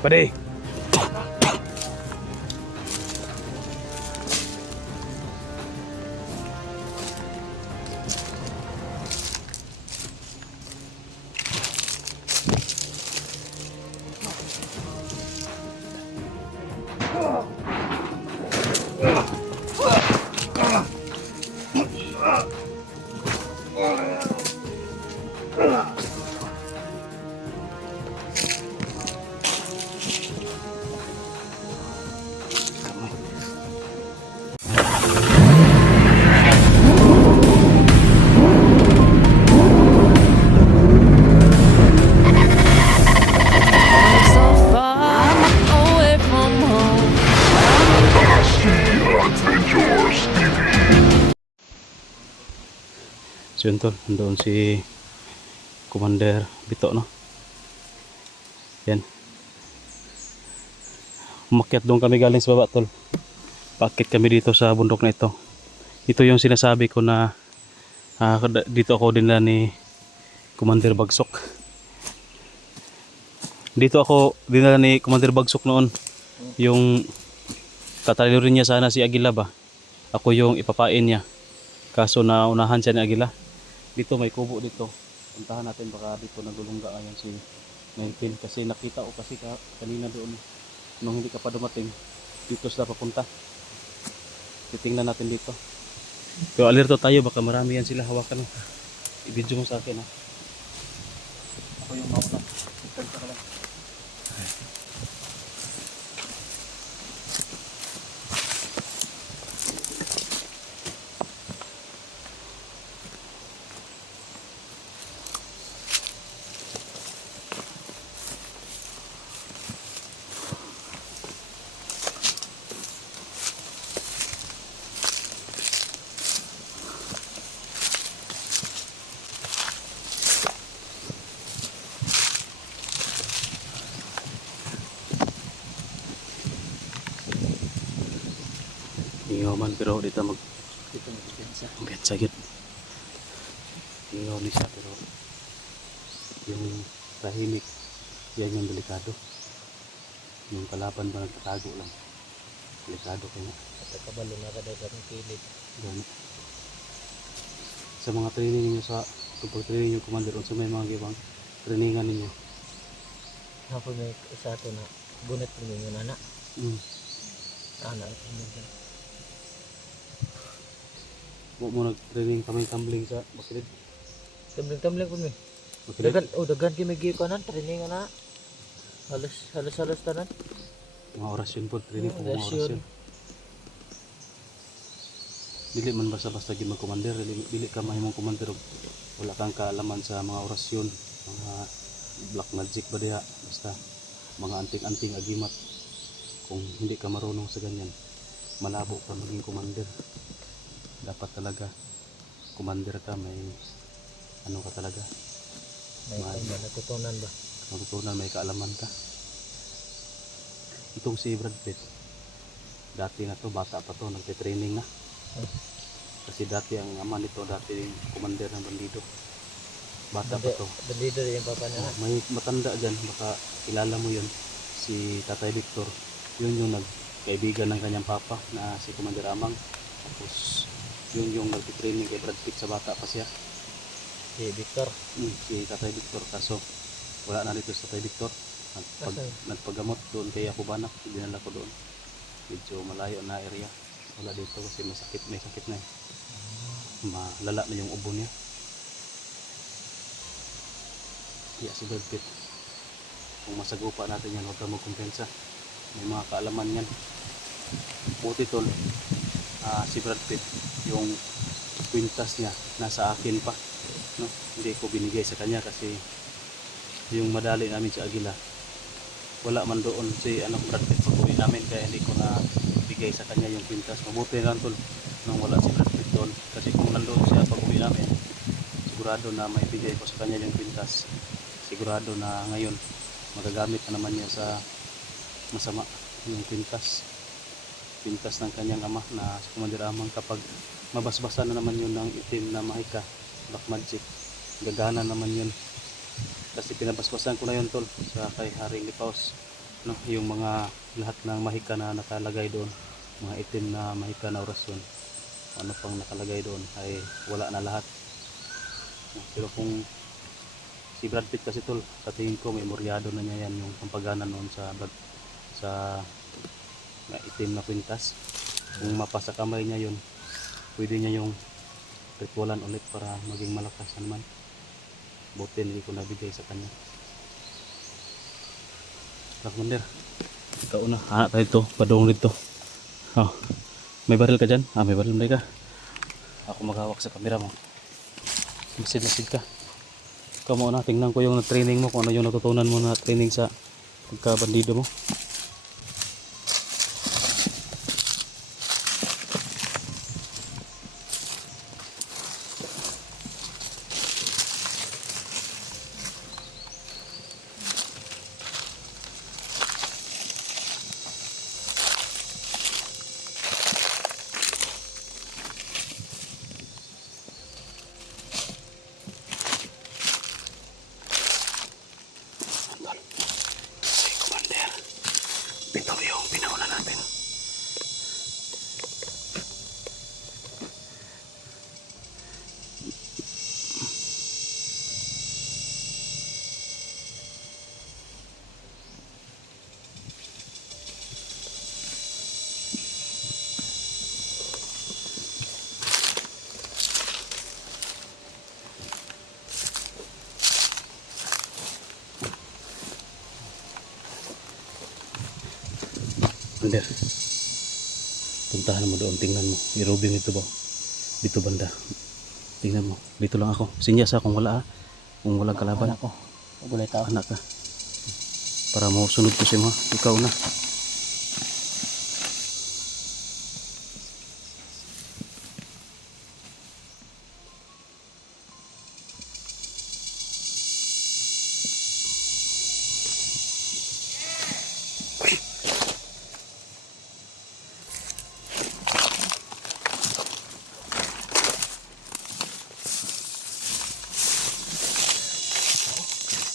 Pade. So far away from home. So yun tol, doon si Commander Bito, no? Yan. Umakyat doon kami galing sa baba tol. Paakit kami dito sa bundok na ito. Ito yung sinasabi ko na dito ako dinala ni Commander Bagsok. Dito ako dinala ni Commander Bagsok noon. Yung tatalino rin niya sana si Agila ba? Ako yung ipapain niya. Kaso na unahan siya ni Agila. Dito may kubo dito. Puntahan natin baka dito nagulungga ayan si Melvin. Kasi nakita ko kasi kanina doon. Nung hindi ka pa dumating. Dito sila papunta. Titingnan natin dito. Pero alerto tayo baka marami yan sila hawakan. I-video mo sa akin ha. Ako yung mauna. Tagta ka lang. Ingaw man pero dito magbiyansa yun. Ingaw ni siya pero yung tahimik yan yung delikado. Yung kalaban ba nagtatago lang. Delikado kaya. At kabalo na kada ng kilid. Ganun. Sa mga training ninyo sa pag-training yung commander sa may mga gibang trainingan ninyo. Hapon may isa to na gunit po ninyo nana. Anak po. Huwag mo nag-training kamay tumbling sa bakilid. Tumbling po mi. Bakilid. Dagan kami giyo kanan training na. Halos tanan. Mga orasyon po, training po mga Orasyon. orasyon. Dili man basta-basta gi mag-commander, dili ka mahimong commander og wala kang kaalaman sa mga orasyon, mga black magic ba diha, basta mga anting-anting agimat. Kung hindi ka marunong sa ganyan, malabo ka maging commander. Dapat talaga commander ka, may ano ka talaga, May natutunan ba? matutunan, may kaalaman ka. Itong si Brad Pitt, dati na to, bata pa to, nagte-training na. Kasi dati ang ama nito, dati yung commander ng bandido. Bata pa to. Bandido rin yung papa na. May matanda dyan, baka kilala mo yun, si Tatay Victor. Yun yung nagkaibigan ng kanyang papa na si Commander Amang. Tapos yun yung nagtitraining kay Brad Pitt sa bata pa siya. Si Victor. Si Tatay Victor, kaso wala na dito sa Tatay Victor. Nagpagamot doon kay Akubana, dinala ko doon. Medyo malayo na area. Wala dito kasi may sakit na eh. Malala na yung ubo niya. Kaya si Brad Pitt, kung masagupa natin yan, huwag ka magkumpensa. May mga kaalaman yan. Buti tol, si Brad Pitt, yung kwintas niya nasa akin pa, no? Hindi ko binigay sa kanya kasi yung madali namin sa Agila, wala man doon si Brad Pitt pag-uwi namin, kaya hindi ko na bigay sa kanya yung kwintas. Mabuti lang tol nung wala si Brad Pitt doon, kasi kung nandoon siya pag-uwi namin, sigurado na may bigay ko sa kanya yung kwintas. Sigurado na ngayon magagamit na naman niya sa masama yung kwintas ng kanyang ama na si Commander Amang. Kapag mabasbasan na naman yun ng itim na mahika, black magic, gagana naman yun. Kasi pinabasbasan ko na yun tol sa kay Haring Lipaos. no, yung mga lahat ng mahika na nakalagay doon, mga itim na mahika na orasyon, ano pang nakalagay doon ay wala na lahat. No, pero kung si Brad Pitt kasi tol, sa tingin ko memoryado na niya yan yung pampagana noon sa mga itim na kwintas. Kung mapasa kamay niya yun, pwede niya yung ritualan ulit para maging malakas na naman. Buti hindi ko nabigay sa kanya. Commander, ikaw na, anak tayo ito, padung dito. Oh, may baril ka dyan? May baril ka. Ako maghawak sa camera mo. Masid ka. Ikaw muna, tingnan ko yung training mo, kung ano yung natutunan mo na training sa pagkabandido mo. Commander, ito yung pinauna natin. Commander, puntahan mo doon, tingnan mo. Irobing ito ba? Dito banda. Tingnan mo. Dito lang ako. Sinyas kung wala kung walang kalaban. Anak ko. Gulay tao. Anak ka. Para mo sunod ko si mo. Ikaw na.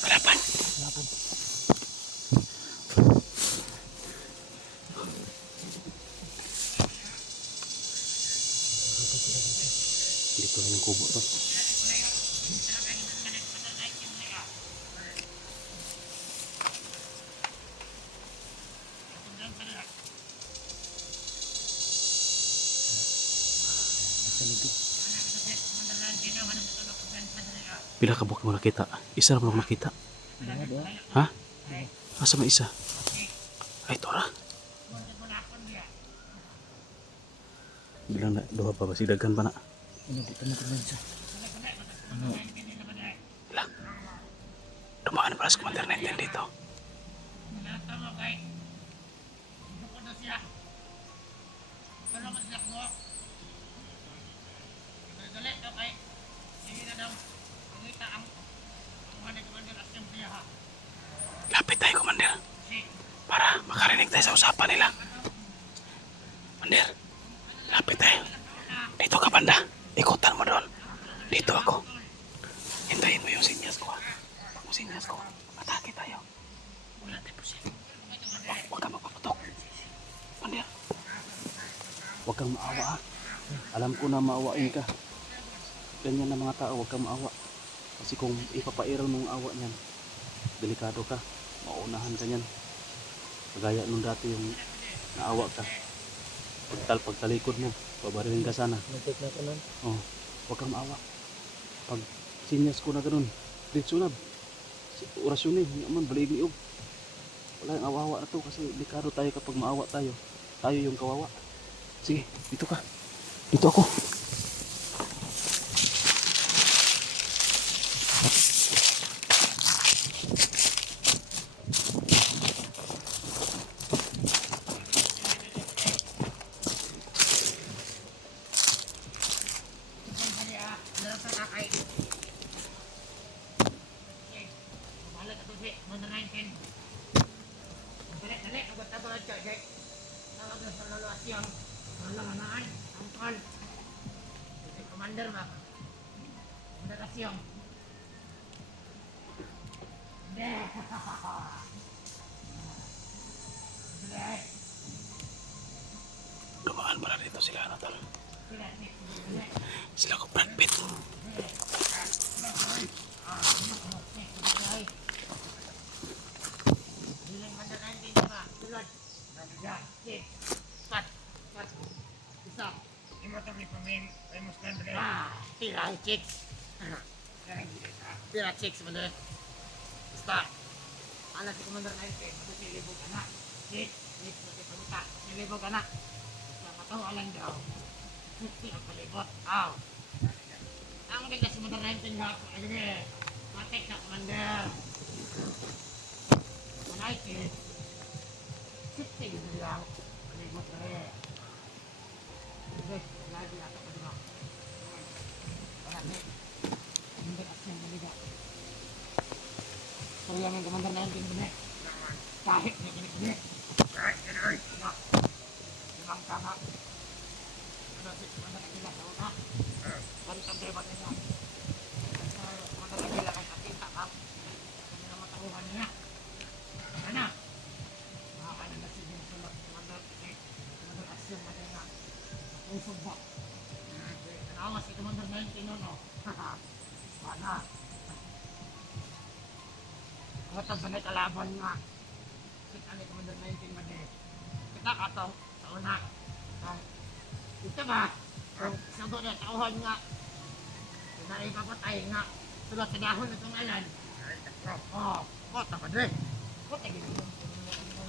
Kalaban. Laban. Dito na yung kubo to. Pila ka buok mo nakita? Isa na mo nakita? Dua. Ha? Asa may isa? Ay, ito ra. Bilang na, duha pa ba? Sidagan pa na. Ano dito na kumpensa? Ano? Ilang? Dumaan para sa Commander natin dito. Lapit tayo, Commander. Para makarinig tayo sa usapan nila. Commander, lapit tayo. Dito ka banda. Ikutan mo doon. Dito ako. Hintayin mo yung sinyas ko. Pag mo sinyas ko, atake tayo. Huwag kang magpaputok. Commander, huwag kang maawa ha. Alam ko na maawain ka. Ganyan na mga tao, huwag kang maawa. Kasi kung ipapairal mong awa niyan, delikado ka. Maunahan ka niyan. Kagaya nung dati yung naawa ka. Pagtalikod mo, babarilin ka sana. Nagtik na ko nun. Oh, huwag kang maawa. Pag sinyas ko na ganun, ditsunab. Orasyon eh, naman balig niog. Wala yung awawa na to kasi delikado tayo kapag maawa tayo. Tayo yung kawawa. Sige, dito ka. Dito ako. Commander ba? Moderasyon. Ito sila ano tol. Sila ko Brad Pitt. Tira chicks. Tira chicks mo deh. Basta. Alas si Commander 19, magsilibog ka na. Chicks, chicks, magsipaluta. Silibog ka na. Basta matawalan daw. Chicks ang palibot. Aw. Ang ganda si Commander 19 nga ako. Ayun eh. Matek na Commander. Manay chicks. Chicks yung lang. Palibot na rin. Sige, lagi ato pa diba? Hindi kasi ang naliga. Sorry ang Commander na yung gini. Kahit na gini. Kahit gini. Ibang tama. Ano si Commander nila sa una? Balik ang debat nila. Commander nila kay Kapita ka. Ano na matahuhan niya? Ano? Makakala na si Commander Commander Asyong Madena. Usog ba? Tanawa si Commander 19 no? Mana? Kata ba na kalaban nga? Kita ni Commander 19 madi. Kita kato sa una. Ito ba? Sago na tauhan nga. Kunay papatay nga. Sulot sa dahon itong alan. Oh, kota ba dre? Kota gini.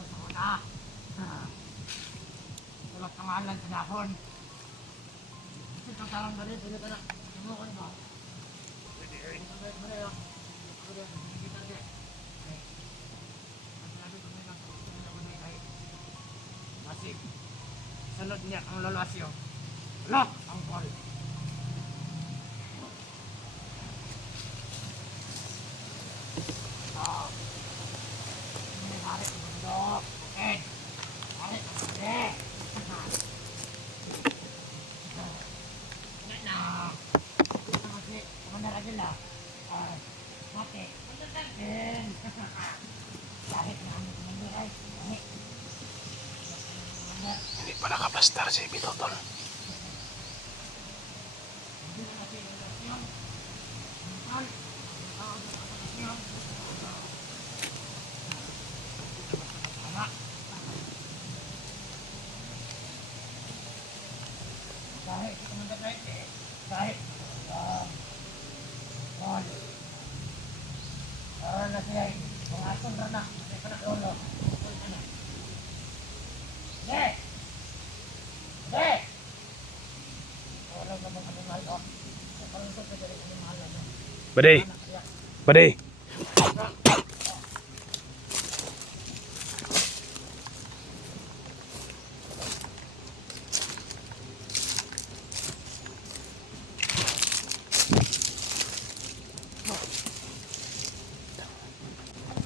Sa una. Sulot ng alan sa dahon. Ito talang ba rin? Pwede ka na. Ano ko na ba? Pwede rin. Pwede rin. Masig. Sunod niya ang lalasyo. Lock ang call. Ini hari bundok. Okay. Hari gede. Nah. Masih Commander aja lah. Mati. Commander. Kahit na ang Commander ay. Hindi pa nakabastar si Bito tol. Kahit si Commander Knight kahit na siya kung ason na sa panakolo. Dek! Dek! Orang naman kami mahal o. Parang ito pwede rin kami mahal na. Bade. Bade.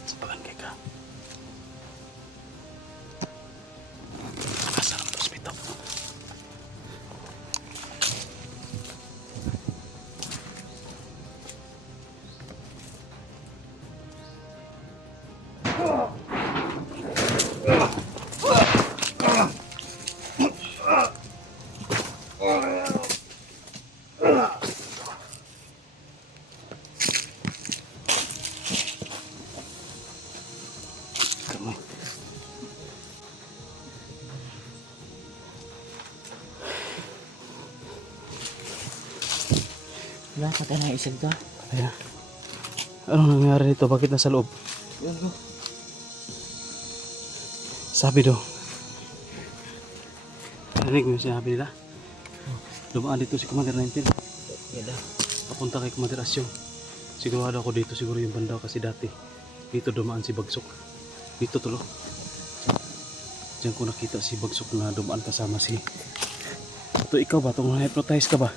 Sabagan kay ka. Asa naman tos Bito. Kamay. Wala, patay na isag to. Ayan. Anong nangyari nito? Bakit nasa loob? Yun bro. Sabi daw. Narinig mo yung sinabi nila? Dumaan dito si Commander 19. Yan daw. Papunta kay Commander Asyong. Sigurado ako dito siguro yung banda kasi dati. Dito dumaan si Bagsok. Dito tulo. Diyan ko nakita si Bagsok na dumaan kasama si... Ito ikaw ba? Itong hypnotize ka ba?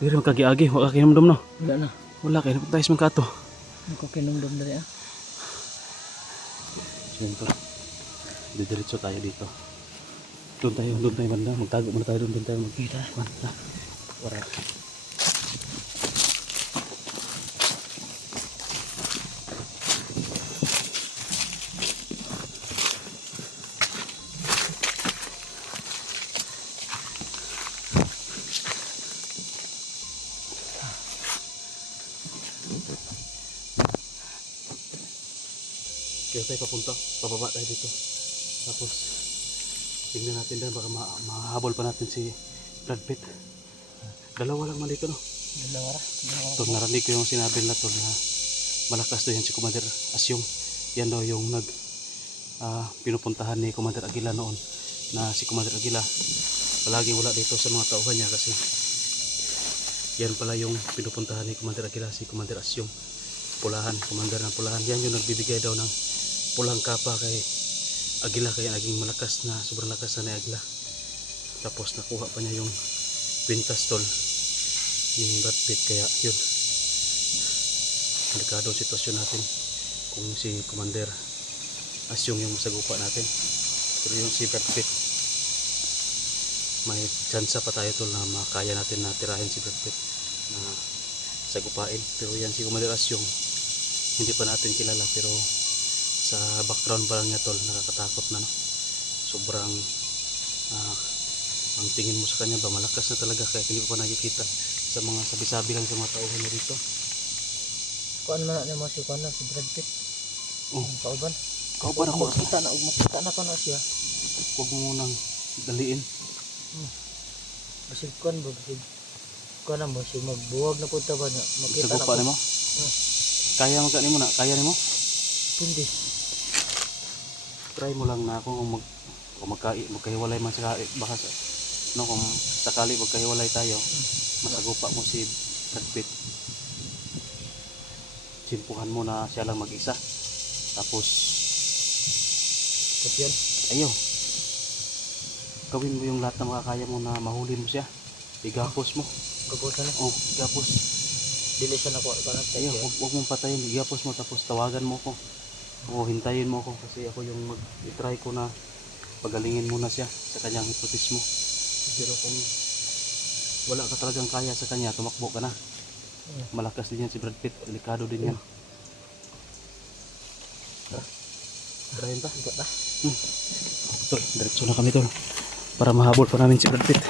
Pero kagiagi, wala kinumdum no? Wala na. Wala kayo, hypnotize man ka to. Ako kinumdum na rin Siyempre, didiretso tayo dito. Doon tayo banda. Magtago muna tayo doon tayo magkita. Banda. Alright. Dito tayo papunta. Pababa tayo dito. Tapos, tingnan natin dyan. Baka mahabol pa natin si Brad Pitt. Dalawa lang man dito, no? Dalawa. Tol, narinig ko yung sinabi nila, tol, na malakas daw yan si Commander Asyong. Yan daw yung pinupuntahan ni Commander Aguila noon. Na si Commander Aguila palaging wala dito sa mga tauhan niya kasi yan pala yung pinupuntahan ni Commander Aguila, si Commander Asyong. Pulahan, Commander ng Pulahan. Yan yung nagbibigay daw ng pulang kapa kay Aguila, kaya naging malakas na, sobrang lakas na ni Aguila. Tapos nakuha pa niya yung kwintas, tol, ni Brad Pitt. Kaya yun, delikado ang sitwasyon natin kung si Commander Asyong yung masagupa natin. Pero yung si Brad Pitt, may tsansa pa tayo, tol, na makaya natin na tirahin si Brad Pitt na sagupain. Pero yan si Commander Asyong, hindi pa natin kilala, pero sa background pa lang niya, tol, nakakatakot na, no? Sobrang ang tingin mo sa kanya ba, malakas na talaga, kaya hindi pa nakikita sa mga sabi-sabi lang sa mga tauhan na dito. Kuan man na mo si kuan na si Brad Pitt. Oh, Kauban. kau pa na ko, Makita na ko na siya. huwag mo munang daliin. Basig kuan ba basig. Kuan na mo si magbuwag na punta ba niya. Makita na Sagupa ko. nimo? Kaya mo mo na, kaya nimo? Hindi. Try mo lang na kung magkahiwalay man sa baka sa, no, kung sakali magkahiwalay tayo, masagupa mo si Brad Pitt. Simpuhan mo na siya lang mag-isa. Tapos Yan. ayo, gawin mo yung lahat na makakaya mo na mahuli mo siya. Igapos mo. Kapusan na. Oh, igapos. Dili siya na ko kanang Ayo, huwag mong patayin. Igapos mo, tapos tawagan mo ko. O hintayin mo ko kasi ako yung i-try ko na pagalingin muna siya sa kanyang hipotismo. Pero kung wala ka talagang kaya sa kanya, tumakbo ka na. Malakas din yan si Brad Pitt. Delikado din yan. Tarayin pa. Tol, diretso na kami, tol, para mahabol pa namin si Brad Pitt.